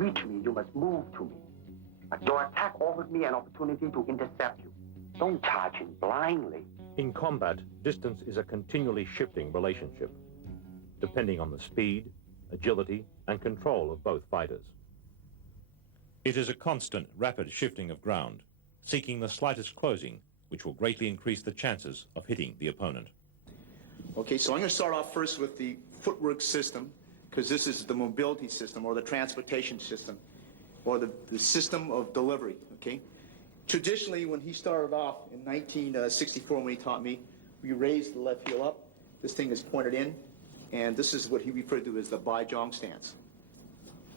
reach me, you must move to me. Your attack offers me an opportunity to intercept you. Don't charge in blindly. In combat, distance is a continually shifting relationship, depending on the speed, agility, and control of both fighters. It is a constant, rapid shifting of ground, seeking the slightest closing, which will greatly increase the chances of hitting the opponent. Okay, so I'm going to start off first with the footwork system, because this is the mobility system or the transportation system or the system of delivery, okay? Traditionally, when he started off in 1964 when he taught me, we raised the left heel up. This thing is pointed in, and this is what he referred to as the Bai-Jong stance,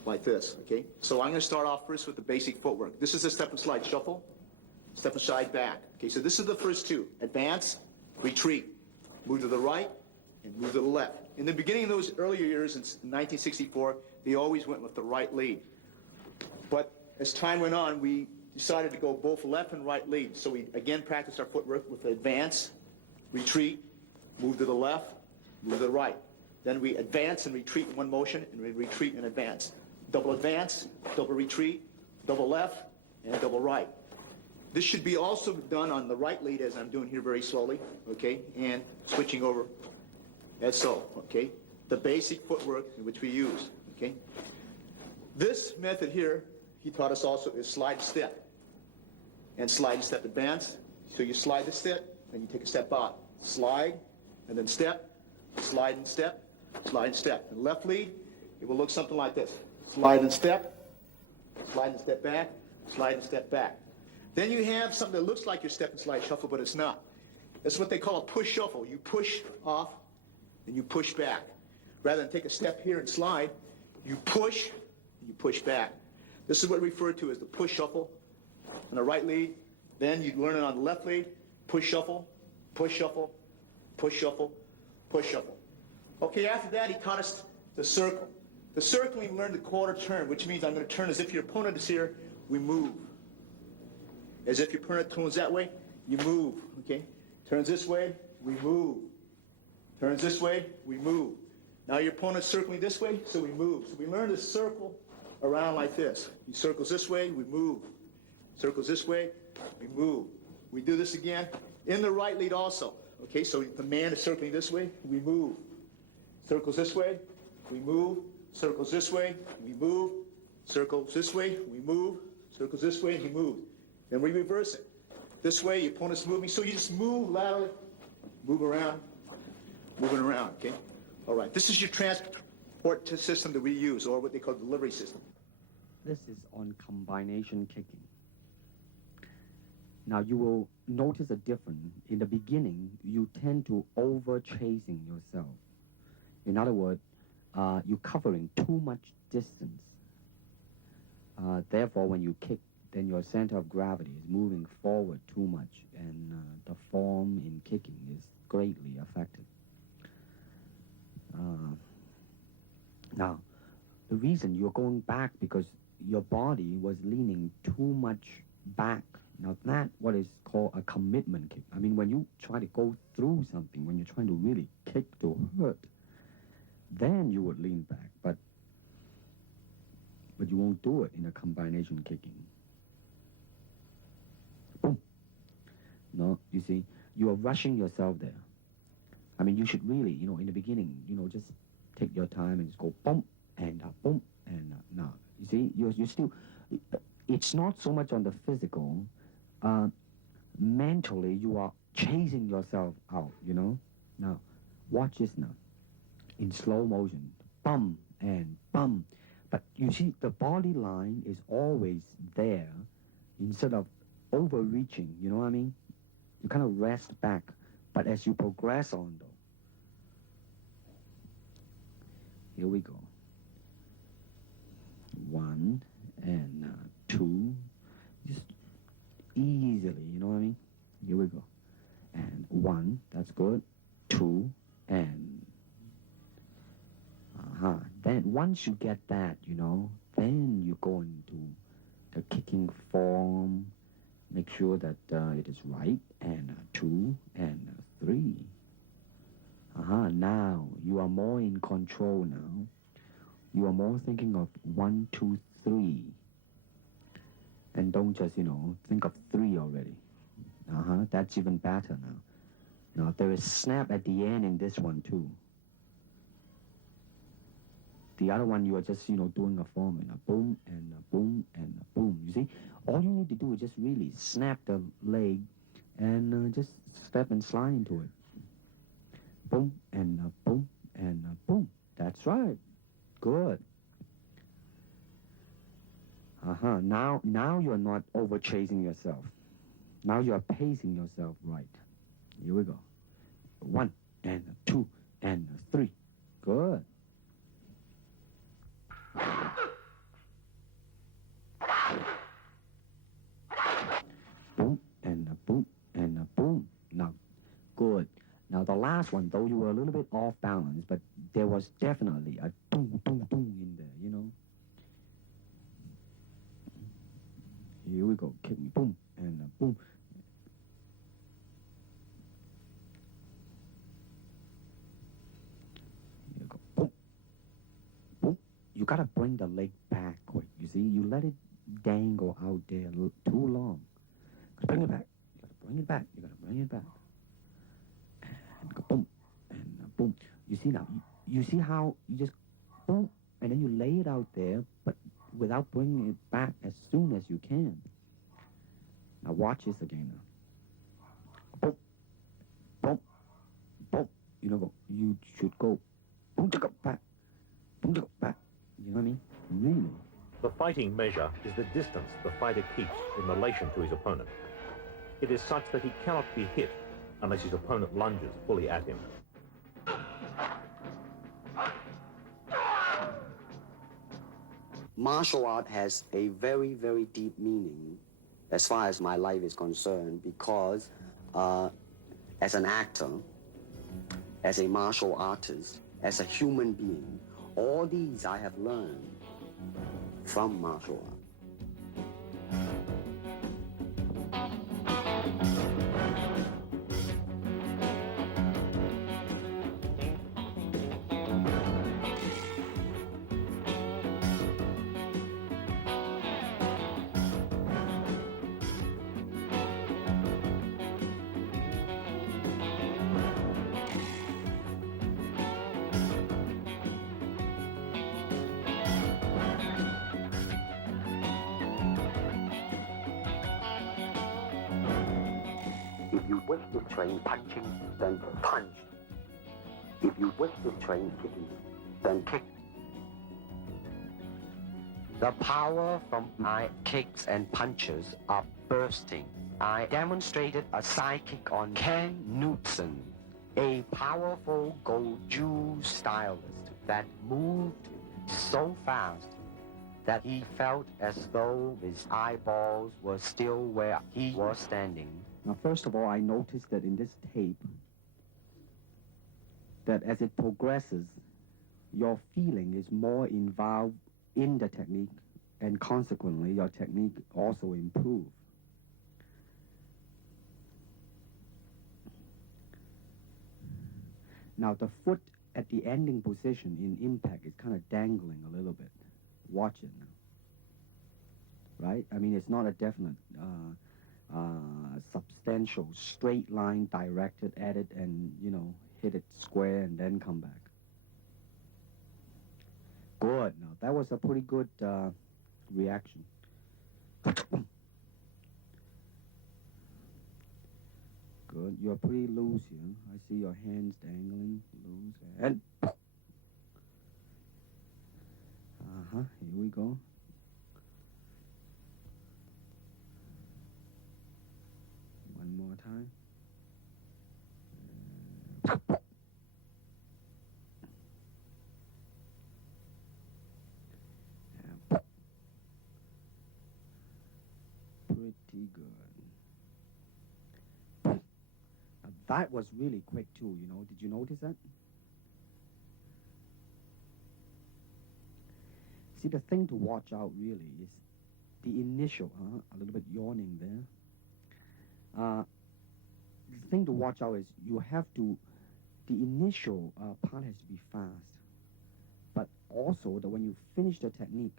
like this, okay? So I'm going to start off first with the basic footwork. This is a step and slide shuffle, step and slide back. Okay, so this is the first two. Advance, retreat, move to the right, and move to the left. In the beginning of those earlier years in 1964, they always went with the right lead. But as time went on, we decided to go both left and right lead. So we again practiced our footwork with advance, retreat, move to the left, move to the right. Then we advance and retreat in one motion, and we retreat and advance. Double advance, double retreat, double left, and double right. This should be also done on the right lead as I'm doing here very slowly, okay, and switching over as so, okay. The basic footwork in which we use, okay. This method here, he taught us also, is slide step. And slide and step advance. So you slide the step, then you take a step out. Slide, and then step, slide and step, slide and step. And left lead, it will look something like this. Slide and step back, slide and step back. Then you have something that looks like your step and slide shuffle, but it's not. That's what they call a push shuffle. You push off, and you push back. Rather than take a step here and slide, you push, and you push back. This is what we refer to as the push shuffle on the right lead. Then you learn it on the left lead. Push shuffle, push shuffle, push shuffle, push shuffle. Okay, after that he taught us the circle. The circle we learned the quarter turn, which means I'm going to turn as if your opponent is here, we move. As if your opponent turns that way, you move, okay? Turns this way, we move. Turns this way, we move. Now your opponent's circling this way, so we move. So we learn to circle around like this. He circles this way, we move. Circles this way, we move. We do this again in the right lead also. Okay, so the man is circling this way, we move. Circles this way, we move. Circles this way, we move. Circles this way, we move. Circles this way, he moves. Then we reverse it. This way, your opponent's moving, so you just move laterally, move around, moving around, okay? All right, this is your transport system that we use, or what they call delivery system. This is on combination kicking. Now you will notice a difference. In the beginning, you tend to over-chasing yourself. In other words, you're covering too much distance. Therefore, when you kick, then your center of gravity is moving forward too much, and the form in kicking is greatly affected. Now, the reason you're going back because your body was leaning too much back. Now, that's what is called a commitment kick. I mean, when you try to go through something, when you're trying to really kick to hurt, then you would lean back, but you won't do it in a combination kicking. Boom. No, you see, you are rushing yourself there. I mean, you should really, in the beginning, just take your time and just go boom, and now. You see, you're still, it's not so much on the physical, mentally you are chasing yourself out, Now, watch this now. In slow motion, bum and bum. But you see, the body line is always there instead of overreaching, you know what I mean? You kind of rest back. But as you progress on, though, here we go. 1 and 2, just easily, you know what I mean? Here we go. And 1, that's good. 2, and then once you get that, then you go into the kicking form, make sure that it is right, and 2 and 3. Now you are more in control now. You are more thinking of 1, 2, 3. And don't just, think of 3 already. That's even better now. Now, there is snap at the end in this one, too. The other one, you are just, doing a form and a boom and a boom and a boom. You see, all you need to do is just really snap the leg and just step and slide into it. Boom and a boom and a boom. That's right. Good. Now you're not over chasing yourself. Now you're pacing yourself right. Here we go. 1 and a 2 and a 3. Good. Boom and a boom and a boom. Now, good. Now the last one, though, you were a little bit off balance, but there was definitely a boom, boom, boom in there, Here we go. Kick me. Boom and a boom. Here we go. Boom. Boom. You gotta bring the leg back quick. You see, you let it dangle out there too long. Bring it back. You gotta bring it back. You gotta bring it back. And go boom and boom. You see now? You see how you just boom and then you lay it out there, but without bringing it back as soon as you can. Now watch this again now. Boom, boom, boom. You should go boom to go back, boom to go back. You know what I mean? Really. The fighting measure is the distance the fighter keeps in relation to his opponent. It is such that he cannot be hit unless his opponent lunges fully at him. Martial art has a very, very deep meaning as far as my life is concerned, because as an actor, as a martial artist, as a human being, all these I have learned from martial art. If you wish to train punching, then punch. If you wish to train kicking, then kick. The power from my kicks and punches are bursting. I demonstrated a side kick on Ken Newton, a powerful Goju stylist that moved so fast that he felt as though his eyeballs were still where he was standing. Now, first of all, I noticed that in this tape, that as it progresses, your feeling is more involved in the technique, and consequently, your technique also improves. Now, the foot at the ending position in impact is kind of dangling a little bit. Watch it now. Right? I mean, it's not a definite substantial straight line directed at it and, hit it square and then come back. Good. Now, that was a pretty good reaction. Good. You're pretty loose here. I see your hands dangling loose. And here we go. One more time. Pretty good. Now, that was really quick too, Did you notice that? See, the thing to watch out really is the initial, a little bit yawning there. The thing to watch out is the initial part has to be fast. But also that when you finish the technique,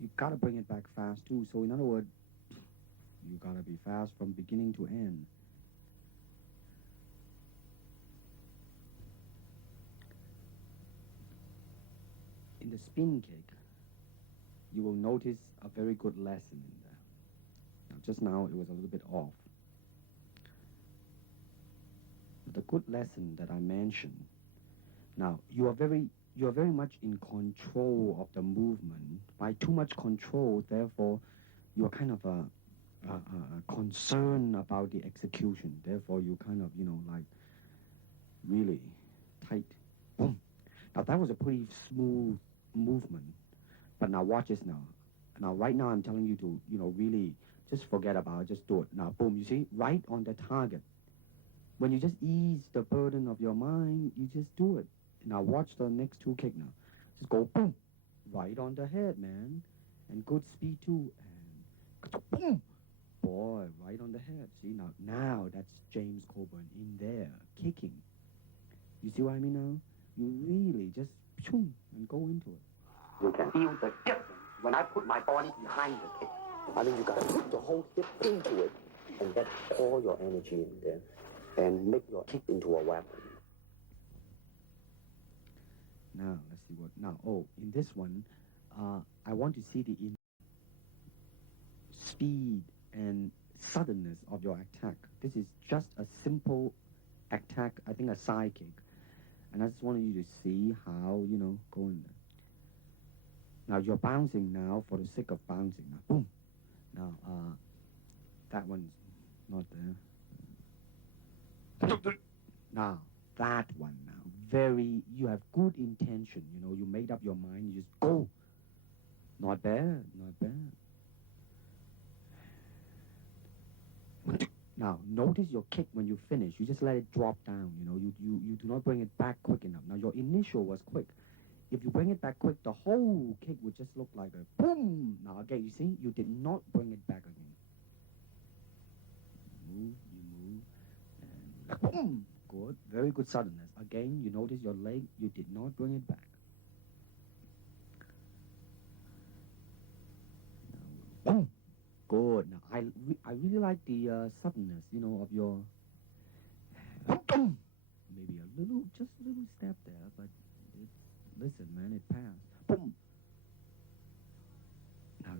you gotta bring it back fast too. So in other words, you gotta be fast from beginning to end. In the spin kick, you will notice a very good lesson in there. Now, just now it was a little bit off. The good lesson that I mentioned. Now, you are very much in control of the movement. By too much control, therefore, you are kind of concerned about the execution. Therefore, you kind of, like really tight. Boom. Now, that was a pretty smooth movement. But now watch this now. Now, right now, I'm telling you to, really just forget about it. Just do it. Now, boom, you see, right on the target. When you just ease the burden of your mind, you just do it. Now, watch the next two kick now. Just go, boom, right on the head, man. And good speed, too. And boom, boy, right on the head. See, now that's James Coburn in there, kicking. You see what I mean now? You really just, shoom, and go into it. You can feel the difference when I put my body behind the kick. I mean, you got to put the whole hip into it and get all your energy in there and make your kick into a weapon. Now, let's see what... Now, in this one, I want to see the speed and suddenness of your attack. This is just a simple attack, I think a side kick. And I just wanted you to see how, go in there. Now, you're bouncing now for the sake of bouncing. Now, boom. Now, that one's not there. Now, that one now. You have good intention, you made up your mind, you just go. Not bad, not bad. Now, notice your kick when you finish. You just let it drop down, you do not bring it back quick enough. Now, your initial was quick. If you bring it back quick, the whole kick would just look like a boom. Now, again, you see, you did not bring it back again. You move, and boom. Good, very good suddenness. Again, you notice your leg, you did not bring it back. Now, boom. Good. Now, I really like the suddenness, of your... Boom. Maybe just a little step there, but listen, man, it passed. Boom. Now,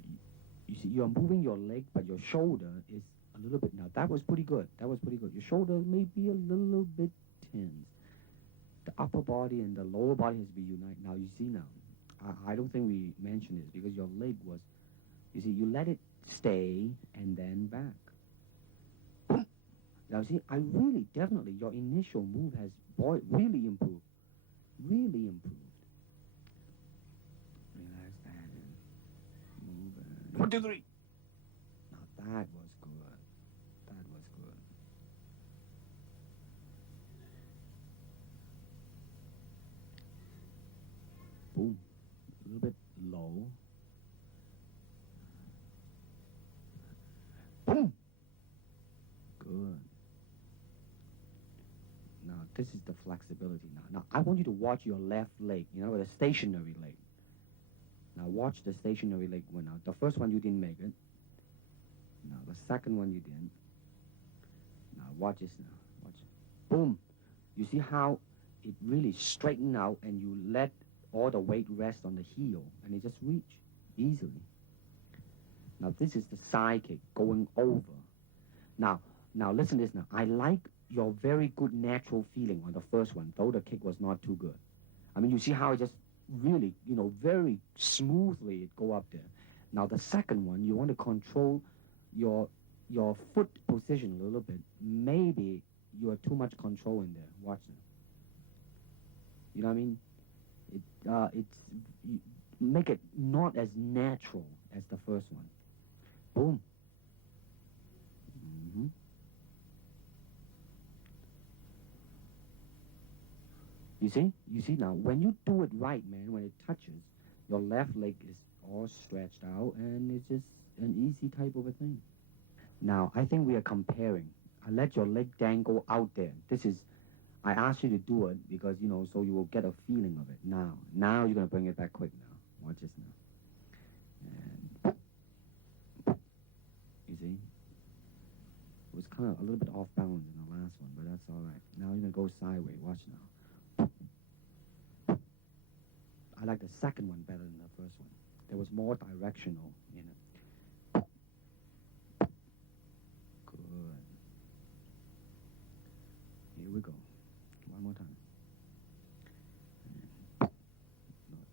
you see, you're moving your leg, but your shoulder is a little bit. Now, that was pretty good. Your shoulder may be a little bit tense. The upper body and the lower body has to be united. Now, you see now, I don't think we mentioned this because your leg was, you see, you let it stay and then back. Now, see, I really, definitely, your initial move has, really improved. Really improved. Relax and move and... 1, 2, 3. Now, that was good. That was good. Boom. A little bit low. Boom. Good. Now, this is the flexibility now. Now, I want you to watch your left leg, the stationary leg. Now, watch the stationary leg one out. The first one, you didn't make it. Now, the second one, you didn't. Now, watch this now. Watch it. Boom. You see how it really straightened out and you let all the weight rest on the heel and it just reach easily. Now, this is the side kick going over. Now, listen to this now. I like your very good natural feeling on the first one, though the kick was not too good. I mean, you see how it just really, very smoothly it go up there. Now, the second one, you want to control your foot position a little bit. Maybe you have too much control in there. Watch it. You know what I mean? Make it not as natural as the first one. Boom. Mm-hmm. You see now, when you do it right, man, when it touches, your left leg is all stretched out, and it's just an easy type of a thing. Now, I think we are comparing. I let your leg dangle out there. I asked you to do it because, so you will get a feeling of it. Now you're going to bring it back quick now. Watch this now. And kind of a little bit off balance in the last one, but that's all right. Now you're going to go sideways. Watch now. I like the second one better than the first one. There was more directional in it. Good. Here we go. One more time. No,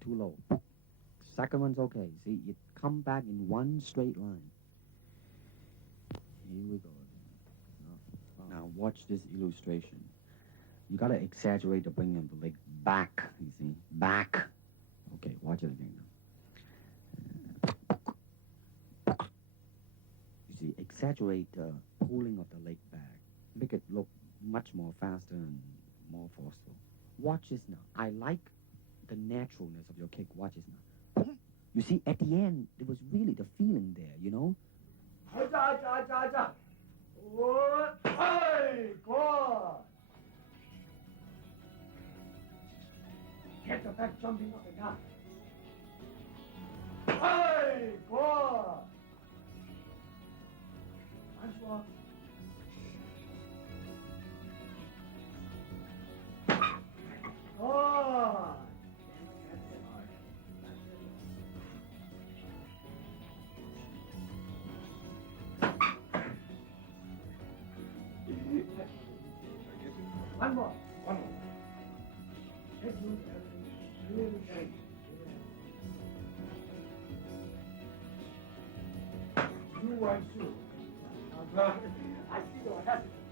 too low. Second one's okay. See, you come back in one straight line. Here we go. Now watch this illustration. You gotta exaggerate the bringing of the leg back, you see. Back. Okay, watch it again now. You see, exaggerate the pulling of the leg back. Make it look much more faster and more forceful. Watch this now. I like the naturalness of your kick. Watch this now. You see, at the end, there was really the feeling there, you know? What? Hey, God! Get the back jumping up and down. Hey, God! Nice one. Oh! One more. You want to? I see your hesitant.